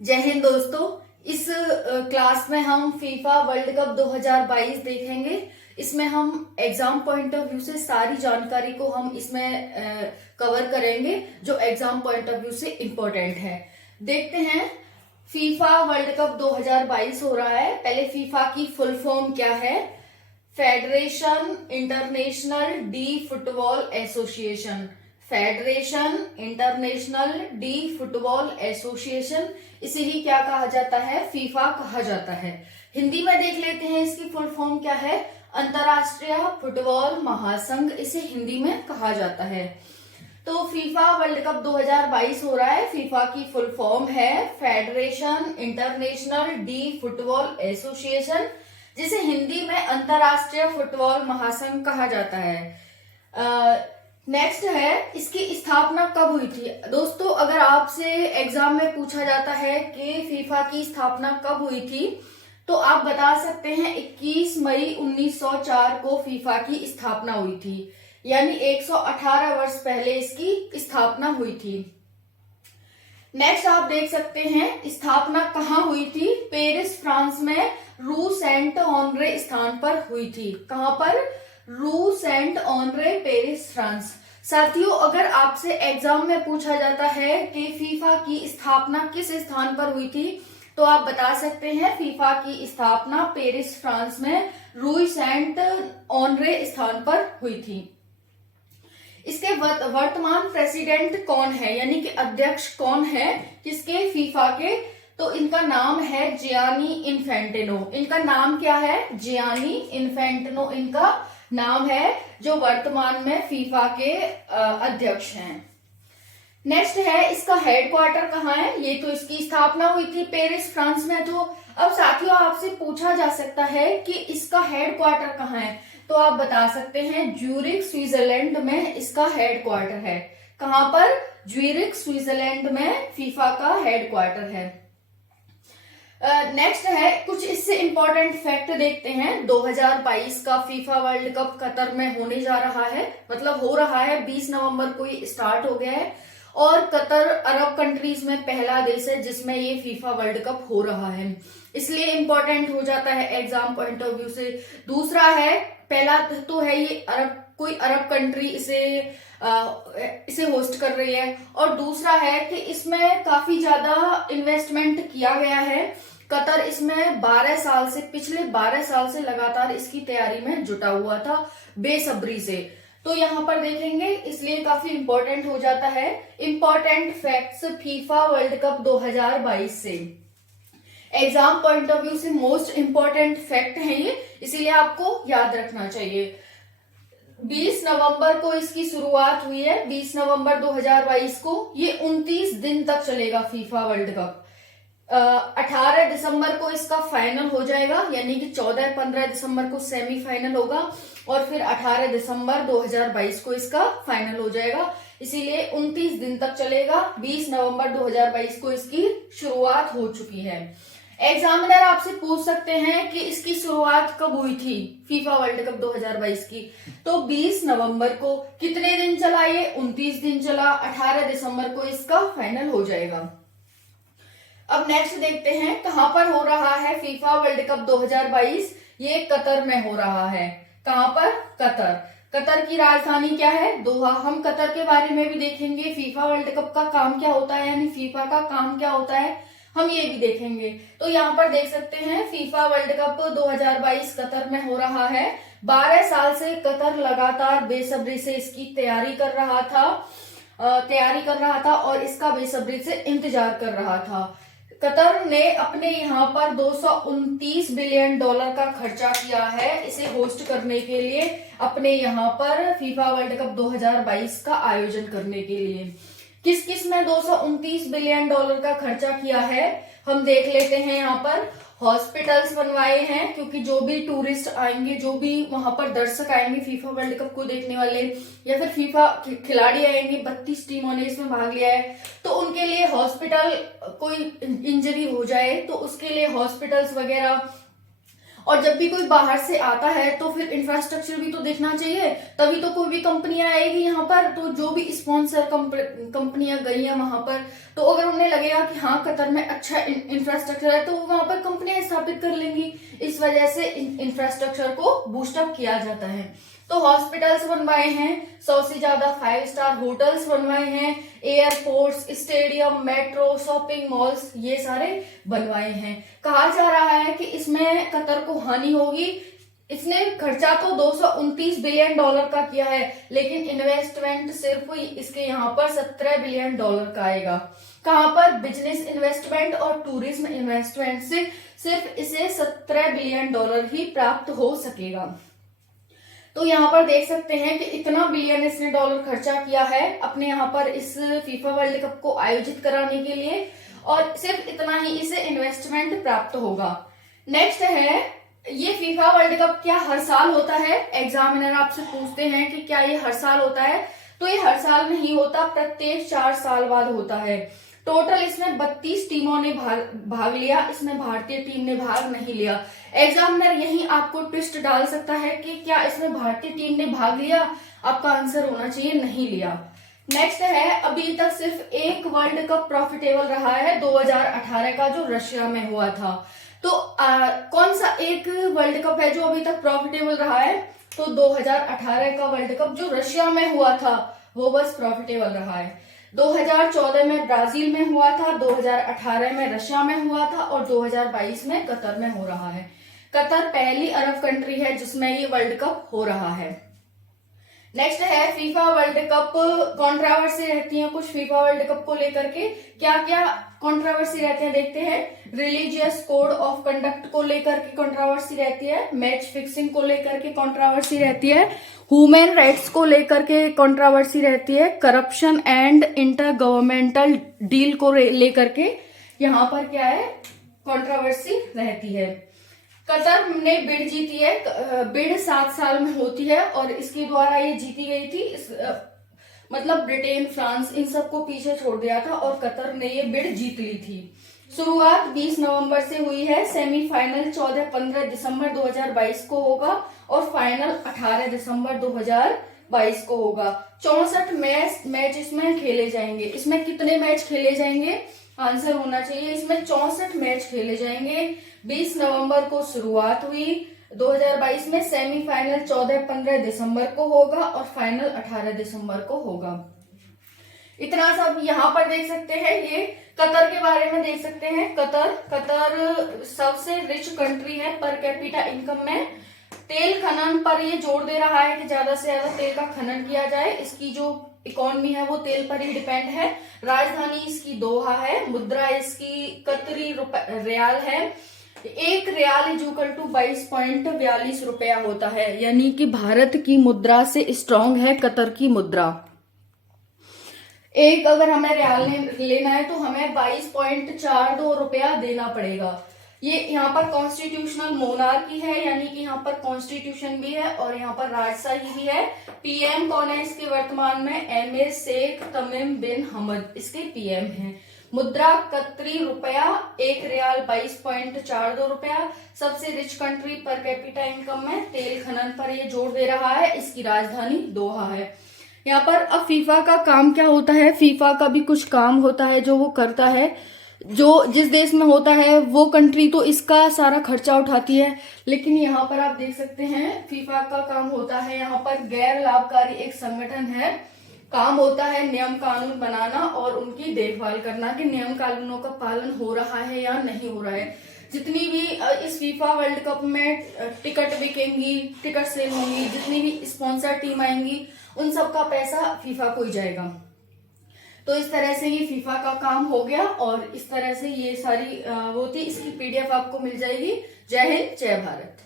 जय हिंद दोस्तों। इस क्लास में हम फीफा वर्ल्ड कप 2022 देखेंगे। इसमें हम एग्जाम पॉइंट ऑफ व्यू से सारी जानकारी को हम इसमें कवर करेंगे जो एग्जाम पॉइंट ऑफ व्यू से इम्पोर्टेंट है। देखते हैं फीफा वर्ल्ड कप 2022 हो रहा है। पहले फीफा की फुल फॉर्म क्या है? Federation international D football association. Federation international D football association, इसे ही क्या कहा जाता है? फीफा कहा जाता है। हिंदी में देख लेते हैं इसकी फुल फॉर्म क्या है। अंतरराष्ट्रीय फुटबॉल महासंघ इसे हिंदी में कहा जाता है। तो फीफा वर्ल्ड कप 2022 हो रहा है। फीफा की फुल फॉर्म है federation international D football association, जिसे हिंदी में अंतरराष्ट्रीय फुटबॉल महासंघ कहा जाता है। नेक्स्ट है, इसकी स्थापना कब हुई थी? दोस्तों, अगर आपसे एग्जाम में पूछा जाता है कि फीफा की स्थापना कब हुई थी, तो आप बता सकते हैं 21 मई 1904 को फीफा की स्थापना हुई थी, यानी 118 वर्ष पहले इसकी स्थापना हुई थी। नेक्स्ट आप देख सकते हैं स्थापना कहाँ हुई थी? पेरिस, फ्रांस में रू सेंट ऑनरे स्थान पर हुई थी। कहां पर? रू सेंट ऑनरे, पेरिस, फ्रांस। साथियों, अगर आपसे एग्जाम में पूछा जाता है कि फीफा की स्थापना किस स्थान पर हुई थी, तो आप बता सकते हैं फीफा की स्थापना पेरिस, फ्रांस में रू सेंट ऑनरे स्थान पर हुई थी। इसके वर्तमान प्रेसिडेंट कौन है, यानी कि अध्यक्ष कौन है किसके? फीफा के। तो इनका नाम है जियानी इन्फेंटिनो। इनका नाम क्या है? जियानी इन्फेंटिनो इनका नाम है, जो वर्तमान में फीफा के अध्यक्ष हैं। नेक्स्ट है, इसका हेडक्वार्टर कहाँ है? ये तो इसकी स्थापना हुई थी पेरिस, फ्रांस में। तो अब साथियों, आपसे पूछा जा सकता है कि इसका हेडक्वार्टर कहाँ है, तो आप बता सकते हैं ज्यूरिख, स्विट्जरलैंड में इसका हेडक्वार्टर है। कहां पर? ज्यूरिख, स्विट्जरलैंड में फीफा का हेडक्वार्टर है। नेक्स्ट है, कुछ इससे इंपॉर्टेंट फैक्ट देखते हैं। 2022 का फीफा वर्ल्ड कप कतर में होने जा रहा है, मतलब हो रहा है। 20 नवंबर को ये स्टार्ट हो गया है और कतर अरब कंट्रीज में पहला देश है जिसमें ये फीफा वर्ल्ड कप हो रहा है, इसलिए इंपॉर्टेंट हो जाता है एग्जाम पॉइंट ऑफ व्यू से। दूसरा है, पहला तो है ये कोई अरब कंट्री इसे होस्ट कर रही है, और दूसरा है कि इसमें काफी ज्यादा इन्वेस्टमेंट किया गया है। कतर इसमें 12 साल से, पिछले 12 साल से लगातार इसकी तैयारी में जुटा हुआ था, बेसब्री से। तो यहाँ पर देखेंगे, इसलिए काफी इंपॉर्टेंट हो जाता है। Important facts FIFA world cup 2022 से एग्जाम पॉइंट ऑफ व्यू से मोस्ट इंपॉर्टेंट फैक्ट है ये, इसीलिए आपको याद रखना चाहिए। 20 नवंबर को इसकी शुरुआत हुई है, 20 नवंबर 2022 को। ये 29 दिन तक चलेगा फीफा वर्ल्ड कप। 18 दिसंबर को इसका फाइनल हो जाएगा, यानी कि 14-15 दिसंबर को सेमीफाइनल होगा, और फिर 18 दिसंबर 2022 को इसका फाइनल हो जाएगा। इसीलिए 29 दिन तक चलेगा। 20 नवंबर 2022 को इसकी शुरुआत हो चुकी है। एग्जामिनर आपसे पूछ सकते हैं कि इसकी शुरुआत कब हुई थी फीफा वर्ल्ड कप 2022 की, तो 20 नवंबर को। कितने दिन चला ये? 29 दिन चला। 18 दिसंबर को इसका फाइनल हो जाएगा। अब नेक्स्ट देखते हैं कहां पर हो रहा है फीफा वर्ल्ड कप 2022। ये कतर में हो रहा है। कहां पर? कतर। कतर की राजधानी क्या है? दोहा। हम कतर के बारे में भी देखेंगे, फीफा वर्ल्ड कप का काम क्या होता है, यानी फीफा का काम क्या होता है, हम ये भी देखेंगे। तो यहाँ पर देख सकते हैं फीफा वर्ल्ड कप 2022 कतर में हो रहा है। 12 साल से कतर लगातार बेसब्री से इसकी तैयारी कर रहा था और इसका बेसब्री से इंतजार कर रहा था। कतर ने अपने यहाँ पर 229 बिलियन डॉलर का खर्चा किया है इसे होस्ट करने के लिए, अपने यहाँ पर फीफा वर्ल्ड कप 2022 का आयोजन करने के लिए। किस किस में 229 बिलियन डॉलर का खर्चा किया है, हम देख लेते हैं। यहाँ पर हॉस्पिटल्स बनवाए हैं, क्योंकि जो भी टूरिस्ट आएंगे, जो भी वहां पर दर्शक आएंगे फीफा वर्ल्ड कप को देखने वाले, या फिर फीफा खिलाड़ी आएंगे, 32 टीमों ने इसमें भाग लिया है, तो उनके लिए हॉस्पिटल, कोई इंजरी हो जाए तो उसके लिए हॉस्पिटल्स वगैरह और जब भी कोई बाहर से आता है तो फिर इंफ्रास्ट्रक्चर भी तो देखना चाहिए, तभी तो कोई भी कंपनियां आएगी यहाँ पर। तो जो भी स्पॉन्सर कंपनियां गई हैं वहां पर, तो अगर उन्हें लगेगा कि हाँ कतर में अच्छा इंफ्रास्ट्रक्चर है तो वो वहां पर कंपनियां स्थापित कर लेंगी। इस वजह से इंफ्रास्ट्रक्चर को बूस्टअप किया जाता है। तो हॉस्पिटल्स बनवाए हैं, 100 से ज्यादा 5 स्टार होटल्स बनवाए हैं, airports, stadium, metro, shopping malls, ये सारे बनवाए हैं। कहा जा रहा है कि इसमें कतर को हानि होगी। इसने खर्चा तो 229 बिलियन डॉलर का किया है, लेकिन इन्वेस्टमेंट सिर्फ इसके यहाँ पर 17 बिलियन डॉलर का आएगा। कहां पर? बिजनेस इन्वेस्टमेंट और टूरिज्म इन्वेस्टमेंट से सिर्फ इसे 17 बिलियन डॉलर ही प्राप्त हो सकेगा। तो यहाँ पर देख सकते हैं कि इतना बिलियन इसने डॉलर खर्चा किया है अपने यहाँ पर इस फीफा वर्ल्ड कप को आयोजित कराने के लिए, और सिर्फ इतना ही इसे इन्वेस्टमेंट प्राप्त होगा। नेक्स्ट है, ये फीफा वर्ल्ड कप क्या हर साल होता है? एग्जामिनर आपसे पूछते हैं कि क्या ये हर साल होता है? तो ये हर साल नहीं होता, प्रत्येक 4 साल बाद होता है। टोटल इसमें 32 टीमों ने भाग लिया, इसमें भारतीय टीम ने भाग नहीं लिया। एग्जामिनर यही आपको ट्विस्ट डाल सकता है कि क्या इसमें भारतीय टीम ने भाग लिया? आपका आंसर होना चाहिए नहीं लिया। नेक्स्ट है, अभी तक सिर्फ एक वर्ल्ड कप प्रॉफिटेबल रहा है 2018 का, जो रशिया में हुआ था। तो कौन सा एक वर्ल्ड कप है जो अभी तक प्रॉफिटेबल रहा है? तो 2018 का वर्ल्ड कप जो रशिया में हुआ था वो बस प्रॉफिटेबल रहा है। 2014 में ब्राजील में हुआ था, 2018 में रशिया में हुआ था, और 2022 में कतर में हो रहा है। कतर पहली अरब कंट्री है जिसमें ये वर्ल्ड कप हो रहा है। नेक्स्ट है, फीफा वर्ल्ड कप कंट्रोवर्सी रहती है कुछ फीफा वर्ल्ड कप को लेकर के। क्या क्या कंट्रोवर्सी रहते हैं देखते हैं। रिलीजियस कोड ऑफ कंडक्ट को लेकर के कंट्रोवर्सी रहती है, मैच फिक्सिंग को लेकर के कंट्रोवर्सी रहती है, ह्यूमन राइट्स को लेकर के कंट्रोवर्सी रहती है, corruption and inter governmental deal को लेकर के यहाँ पर क्या है कंट्रोवर्सी रहती है। कतर ने बिड जीती है, बिड 7 साल में होती है और इसके द्वारा ये जीती गई थी। मतलब ब्रिटेन, फ्रांस इन सबको पीछे छोड़ दिया था और कतर ने ये बिड जीत ली थी। शुरुआत 20 नवंबर से हुई है, सेमीफाइनल 14-15 दिसंबर 2022 को होगा और फाइनल 18 दिसंबर 2022 को होगा। 64 मैच इसमें खेले जाएंगे। इसमें कितने मैच खेले जाएंगे? आंसर होना चाहिए इसमें 64 मैच खेले जाएंगे। 20 नवंबर को शुरुआत हुई 2022 में, सेमीफाइनल 14-15 दिसंबर को होगा और फाइनल 18 दिसंबर को होगा। इतना सब यहाँ पर देख सकते हैं। ये कतर के बारे में देख सकते हैं। कतर सबसे रिच कंट्री है पर कैपिटा इनकम में। तेल खनन पर ये जोर दे रहा है कि ज्यादा से ज्यादा तेल का खनन किया जाए। इसकी जो इकोनॉमी है वो तेल पर ही डिपेंड है। राजधानी इसकी दोहा है। मुद्रा इसकी कतरी रियाल है। 1 रियाल इक्वल टू 22.42 रुपया होता है, यानी कि भारत की मुद्रा से स्ट्रांग है कतर की मुद्रा। एक अगर हमें रियाल लेना है तो हमें 22.42 रुपया देना पड़ेगा। ये यहाँ पर कॉन्स्टिट्यूशनल मोनार्की है, यानी कि यहाँ पर कॉन्स्टिट्यूशन भी है और यहाँ पर राजशाही भी है। पीएम कौन है इसके वर्तमान में? एमए शेख तमीम बिन हमद इसके पीएम हैं। मुद्रा कतरी रुपया, 1 रियाल 22.42 रुपया। सबसे rich country per capita income में। तेल खनन पर ये जोर दे रहा है। इसकी राजधानी दोहा है। यहाँ पर अब फीफा का काम क्या होता है? फीफा का भी कुछ काम होता है जो वो करता है। जो जिस देश में होता है वो कंट्री तो इसका सारा खर्चा उठाती है, लेकिन यहाँ पर आप देख सकते हैं फीफा का काम होता है, यहाँ पर गैर लाभकारी एक संगठन है। काम होता है नियम कानून बनाना और उनकी देखभाल करना कि नियम कानूनों का पालन हो रहा है या नहीं हो रहा है। जितनी भी इस फीफा वर्ल्ड कप में टिकट बिकेंगी, टिकट सेल होंगी, जितनी भी स्पॉन्सर टीम आएंगी, उन सब का पैसा फीफा को ही जाएगा। तो इस तरह से ये फीफा का काम हो गया और इस तरह से ये सारी वो थी। इसकी पीडीएफ आपको मिल जाएगी। जय हिंद, जय भारत।